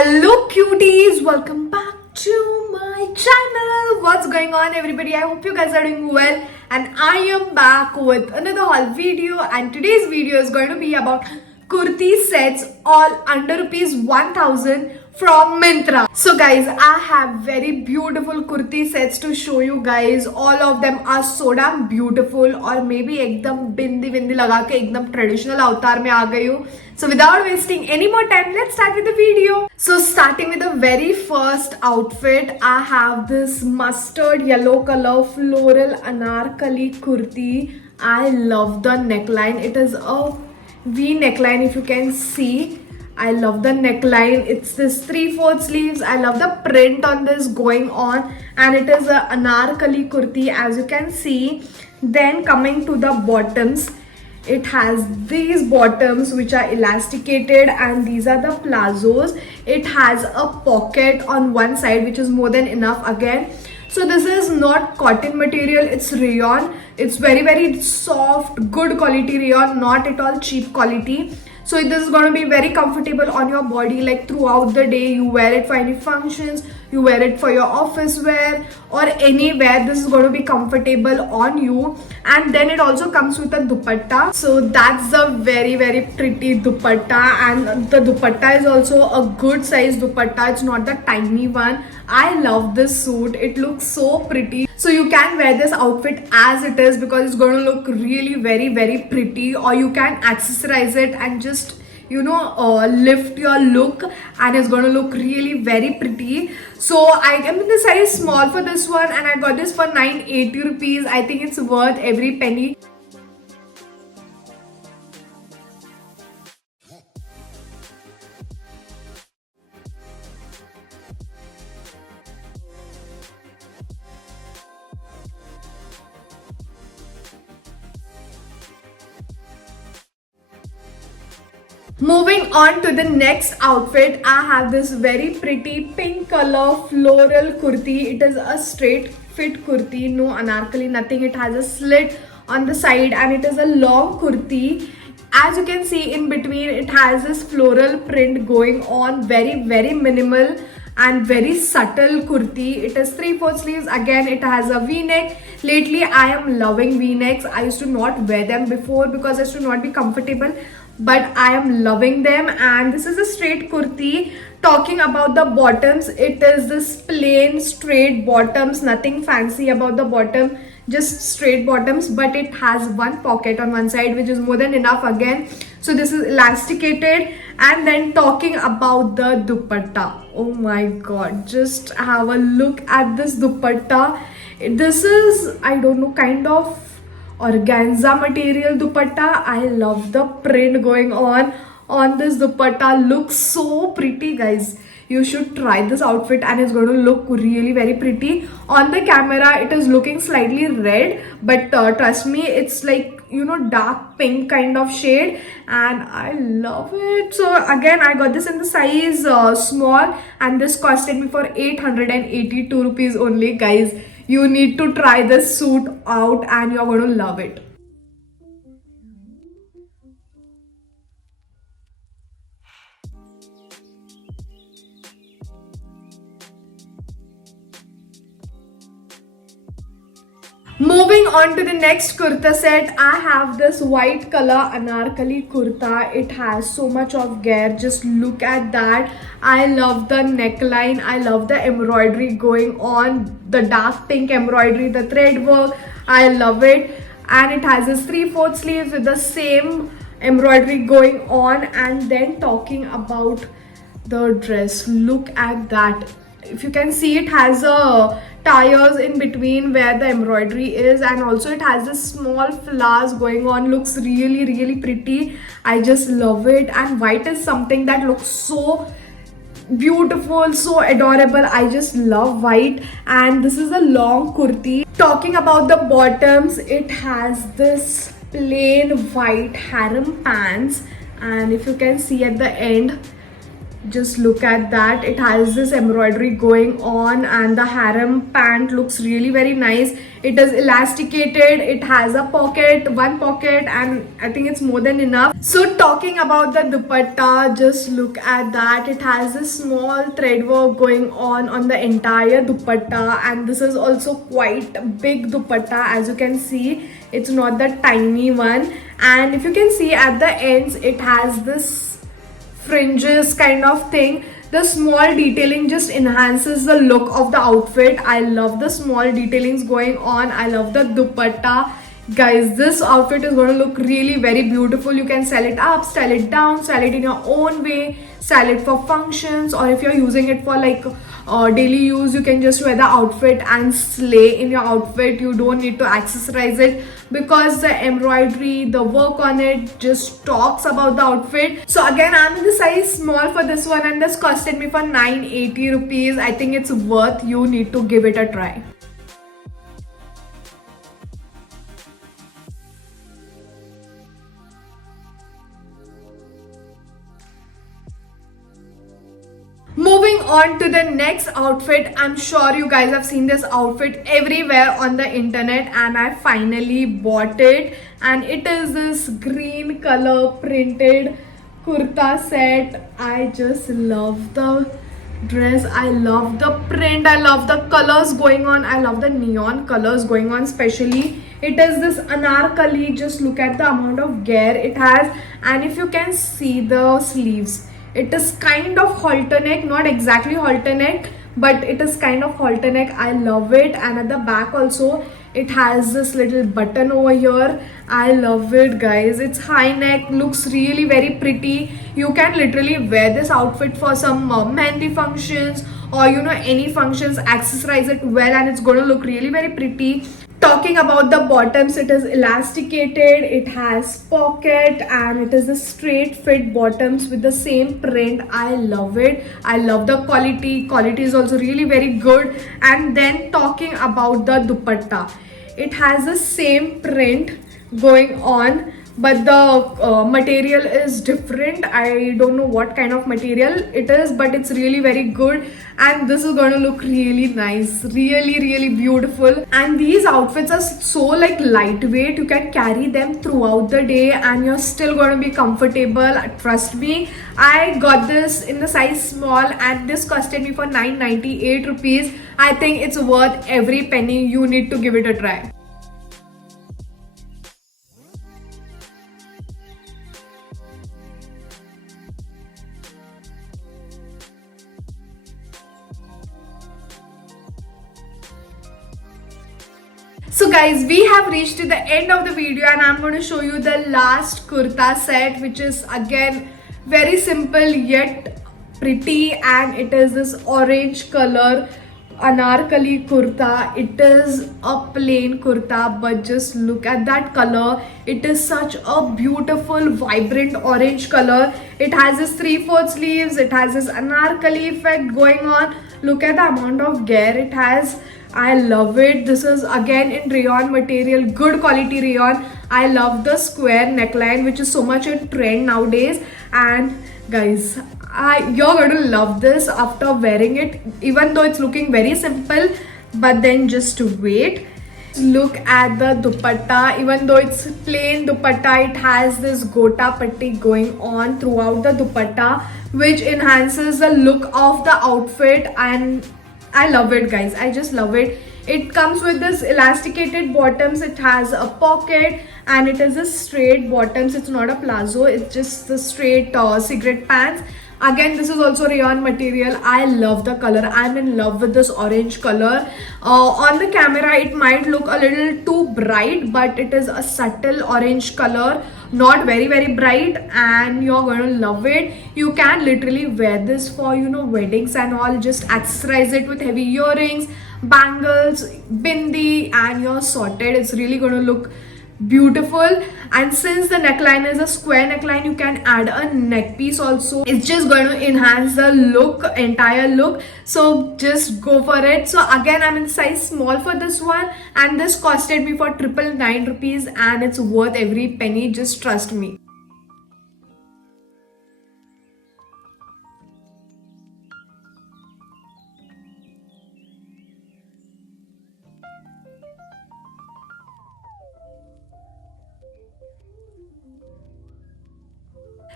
Hello cuties, welcome back to my channel. What's going on everybody? I hope you guys are doing well and I am back with another haul video, and today's video is going to be about kurti sets all under rupees 1000 from Myntra. So guys, I have very beautiful kurti sets to show you guys. All of them are so damn beautiful, और maybe एकदम बिंदी बिंदी लगा के एकदम traditional अवतार में आ गई हूँ. So without wasting any more time, let's start with the video. So starting with the very first outfit, I have this mustard yellow color floral anarkali kurti. I love the neckline. It is a V neckline, if you can see. I love the neckline. It's this 3/4 sleeves. I love the print on this going on, and it is a anarkali kurti, as you can see. Then coming to the bottoms, it has these bottoms which are elasticated, and these are the plazos. It has a pocket on one side which is more than enough again. So this is not cotton material, it's rayon. It's very soft, good quality rayon, not at all cheap quality. So this is going to be very comfortable on your body, like throughout the day. You wear it for any functions, you wear it for your office wear or anywhere. This is going to be comfortable on you. And then it also comes with a dupatta. So that's a very pretty dupatta, and the dupatta is also a good size dupatta. It's not the tiny one. I love this suit. It looks so pretty. So you can wear this outfit as it is because it's going to look really very pretty, or you can accessorize it and just lift your look, and it's going to look really very pretty. So I am in the size small for this one, and I got this for 980 rupees. I think it's worth every penny. Moving on to the next outfit, I have this very pretty pink color floral kurti. It is a straight fit kurti, no anarkali, nothing. It has a slit on the side, and it is a long kurti. As you can see, in between it has this floral print going on, very minimal and very subtle kurti. It is 3/4 sleeves. Again, it has a v-neck. Lately I am loving v-necks. I used to not wear them before because I used to not be comfortable, but I am loving them. And this is a straight kurti. Talking about the bottoms, it is this plain straight bottoms, nothing fancy about the bottom, just straight bottoms, but it has one pocket on one side which is more than enough again. So this is elasticated. And then talking about the dupatta, oh my god, just have a look at this dupatta. This is, I don't know, kind of organza material dupatta. I love the print going on this dupatta. Looks so pretty, guys. You should try this outfit and it's going to look really very pretty. On the camera it is looking slightly red, but trust me, it's like dark pink kind of shade, and I love it. So again, I got this in the size small, and this costed me for 882 rupees only. Guys, you need to try this suit out and you're going to love it. Moving on to the next kurta set, I have this white color anarkali kurta. It has so much of gear. Just look at that. I love the neckline. I love the embroidery going on, the dark pink embroidery, the thread work. I love it. And it has this 3/4 sleeves with the same embroidery going on. And then talking about the dress, look at that. If you can see, it has a tires in between where the embroidery is, and also it has this small flowers going on. Looks really pretty. I just love it. And white is something that looks so beautiful, so adorable. I just love white. And this is a long kurti. Talking about the bottoms, it has this plain white harem pants, and if you can see at the end, Just look at that. It has this embroidery going on, and the harem pant looks really very nice. It is elasticated, it has a pocket, one pocket, and I think it's more than enough. So talking about the dupatta, just look at that. It has this small thread work going on the entire dupatta, and this is also quite big dupatta. As you can see, it's not the tiny one. And if you can see at the ends, it has this fringes kind of thing. The small detailing just enhances the look of the outfit. I love the small detailings going on. I love the dupatta. Guys, this outfit is going to look really very beautiful. You can style it up, style it down, style it in your own way, style it for functions, or if you're using it for like daily use, you can just wear the outfit and slay in your outfit. You don't need to accessorize it because the embroidery, the work on it just talks about the outfit. So again, I'm in the size small for this one, and this costed me for 980 rupees. I think it's worth. You need to give it a try. Moving on to the next outfit. I'm sure you guys have seen this outfit everywhere on the internet, and I finally bought it. And it is this green color printed kurta set. I just love the dress. I love the print. I love the colors going on. I love the neon colors going on, especially. It is this anarkali. Just look at the amount of gear it has. And if you can see the sleeves, it is kind of halter neck, not exactly halter neck, but it is kind of halter neck. I love it. And at the back also, it has this little button over here. I love it, guys. It's high neck, looks really very pretty. You can literally wear this outfit for some mehndi functions, or any functions, accessorize it well, and it's going to look really very pretty. Talking about the bottoms, it is elasticated, it has pocket, and it is a straight fit bottoms with the same print. I love it. I love the quality is also really very good. And then talking about the dupatta, it has the same print going on, but the material is different. I don't know what kind of material it is, but it's really very good, and this is going to look really nice, really beautiful. And these outfits are so like lightweight, you can carry them throughout the day and you're still going to be comfortable. Trust me, I got this in the size small, and this costed me for 998 rupees. I think it's worth every penny. You need to give it a try. So guys, we have reached to the end of the video, and I'm going to show you the last kurta set, which is again very simple yet pretty, and it is this orange color anarkali kurta. It is a plain kurta, but just look at that color. It is such a beautiful vibrant orange color. It has this 3/4 sleeves, it has this anarkali effect going on. Look at the amount of gear it has. I love it. This is again in rayon material, good quality rayon. I love the square neckline, which is so much in trend nowadays. And guys, you're going to love this after wearing it, even though it's looking very simple. But then just wait. Look at the dupatta. Even though it's plain dupatta, it has this gota patti going on throughout the dupatta, which enhances the look of the outfit, and I love it, guys. I just love it. It comes with this elasticated bottoms. It has a pocket, and it is a straight bottoms. It's not a palazzo. It's just the straight cigarette pants. Again, this is also rayon material. I love the color. I'm in love with this orange color. On the camera, it might look a little too bright, but it is a subtle orange color, not very bright, and you're going to love it. You can literally wear this for weddings and all. Just accessorize it with heavy earrings, bangles, bindi, and you're sorted. It's really going to look beautiful. And since the neckline is a square neckline, you can add a neck piece also. It's just going to enhance the look, entire look. So just go for it. So again, I'm in size small for this one, and this costed me for 999 rupees, and it's worth every penny. Just trust me.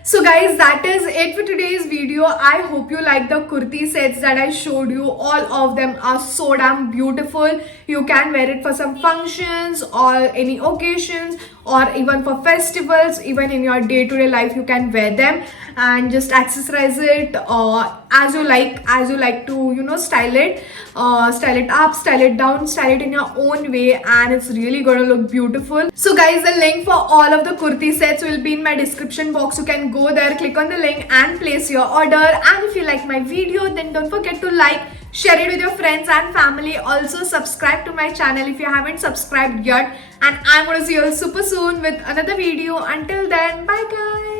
So guys, that is it for today's video. I hope you like the kurti sets that I showed you. All of them are so damn beautiful. You can wear it for some functions or any occasions, or even for festivals. Even in your day-to-day life you can wear them and just accessorize it as you like to style it, style it up, style it down, style it in your own way, and it's really gonna look beautiful. So guys, the link for all of the kurti sets will be in my description box. You can go there, click on the link and place your order. And if you like my video, then don't forget to like, share it with your friends and family. Also subscribe to my channel if you haven't subscribed yet, and I'm gonna see you all super soon with another video. Until then, bye guys.